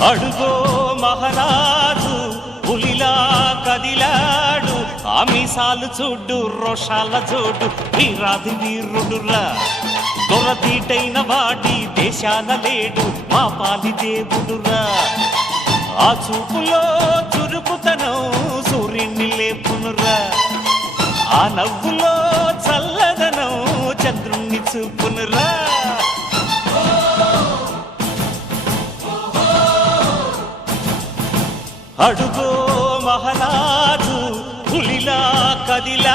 అడుగో మహారాజు పులిలా కదిలాడు, ఆ మీసాలు చూడు రోషాల జోడు, వీరాది వీరుడురా. దొరతీటైన వాడి దేశాన లేడు, మా పాలి దేవుడురా. ఆ చూపులో చురుకుతనం సూర్యుని లేపునురా, ఆ నవ్వులో చల్లదనం చంద్రుణ్ణి చూపునురా. అడుగో మహారాజు పులిలా కదిలా